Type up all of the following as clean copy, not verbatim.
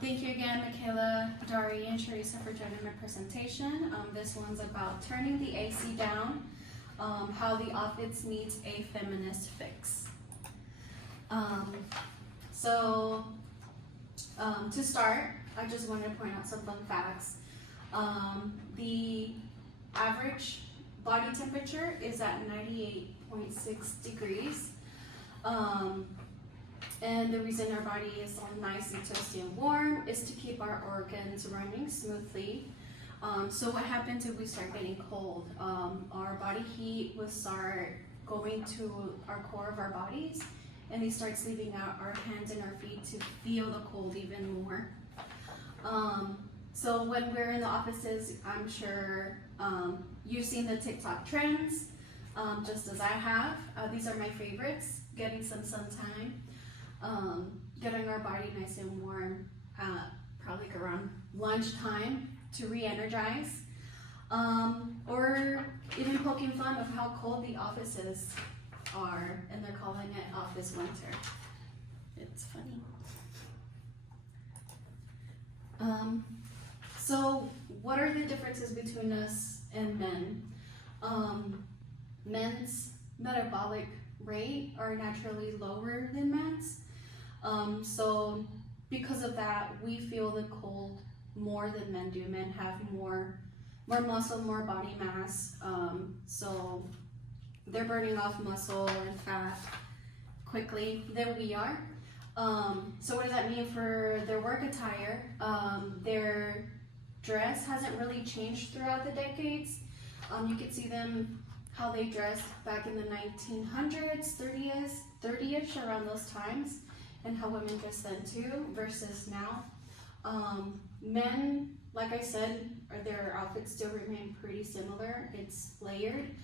Thank you again, Michaela, Dari, and Teresa for joining my presentation. This one's about turning the AC down, how the office needs a feminist fix. To start, I just wanted to point out some fun facts. The average body temperature is at 98.6 degrees. And the reason our body is all nice and toasty and warm is to keep our organs running smoothly. So what happens if we start getting cold? Our body heat will start going to our core of our bodies, and it starts leaving out our hands and our feet to feel the cold even more. So when we're in the offices, I'm sure you've seen the TikTok trends, just as I have. These are my favorites: getting some sunshine, getting our body nice and warm, probably around lunchtime to re-energize, or even poking fun of how cold the offices are, and they're calling it office winter. It's funny. So what are the differences between us and men? Men's metabolic rate are naturally lower than men's. So because of that, we feel the cold more than men do. Men have more muscle, more body mass. So they're burning off muscle and fat quickly than we are. So what does that mean for their work attire? Their dress hasn't really changed throughout the decades. You can see them how they dressed back in the 1900s, 30ish, around those times, and how women dress then too, versus now. Men, like I said, their outfits still remain pretty similar. It's layered,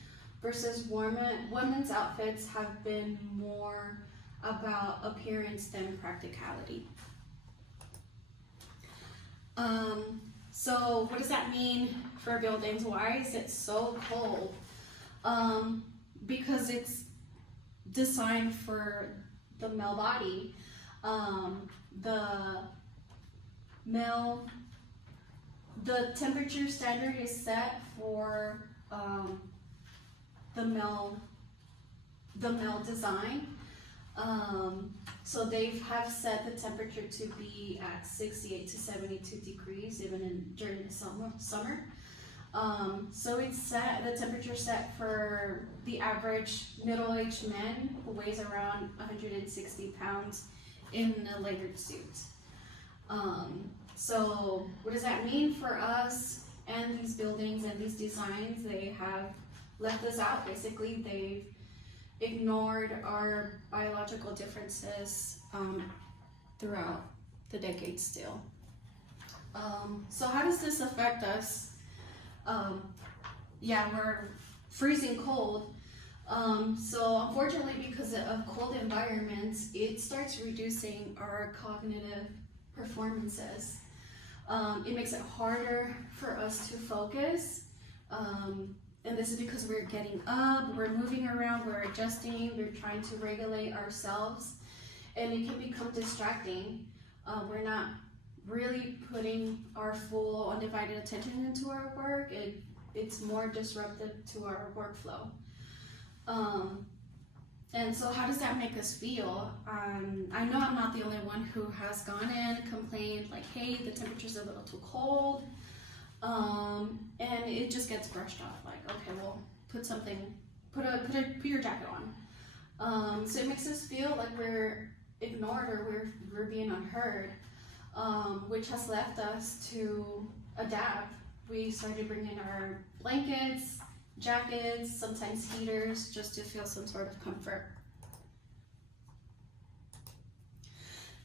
versus women's outfits have been more about appearance than practicality. So what does that mean for buildings? Why is it so cold? Because it's designed for the male body. The temperature standard is set for the male design. So they have set the temperature to be at 68 to 72 degrees even during the summer. So it's set, the temperature set for the average middle-aged man who weighs around 160 pounds in a layered suit. So what does that mean for us and these buildings and these designs? They have left us out. Basically, they've ignored our biological differences throughout the decades still. So how does this affect us? We're freezing cold. So unfortunately, because of cold environments, it starts reducing our cognitive performances. It makes it harder for us to focus. And this is because we're getting up, we're moving around, we're adjusting, we're trying to regulate ourselves, and it can become distracting. We're not really putting our full undivided attention into our work. It's more disruptive to our workflow. And so how does that make us feel? I know I'm not the only one who has gone in and complained like, hey, the temperature's a little too cold. And it just gets brushed off, like, okay, well, put your jacket on. So it makes us feel like we're ignored or we're being unheard, which has left us to adapt. We started bringing our blankets, jackets, sometimes heaters, just to feel some sort of comfort.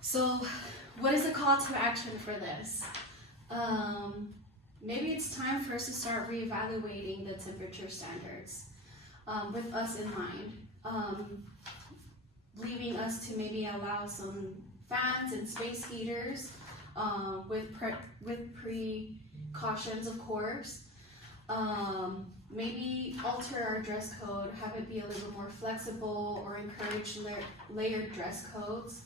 So what is the call to action for this? Maybe it's time for us to start reevaluating the temperature standards with us in mind, leaving us to maybe allow some fans and space heaters with precautions, of course. Maybe alter our dress code, have it be a little more flexible, or encourage layered dress codes.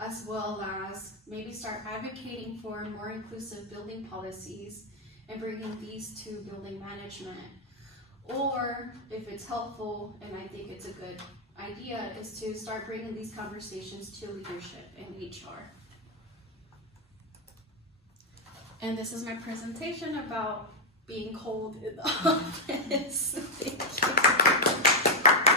as well as maybe start advocating for more inclusive building policies and bringing these to building management. Or if it's helpful, and I think it's a good idea, is to start bringing these conversations to leadership and HR. And this is my presentation about being cold in the office. Thank you.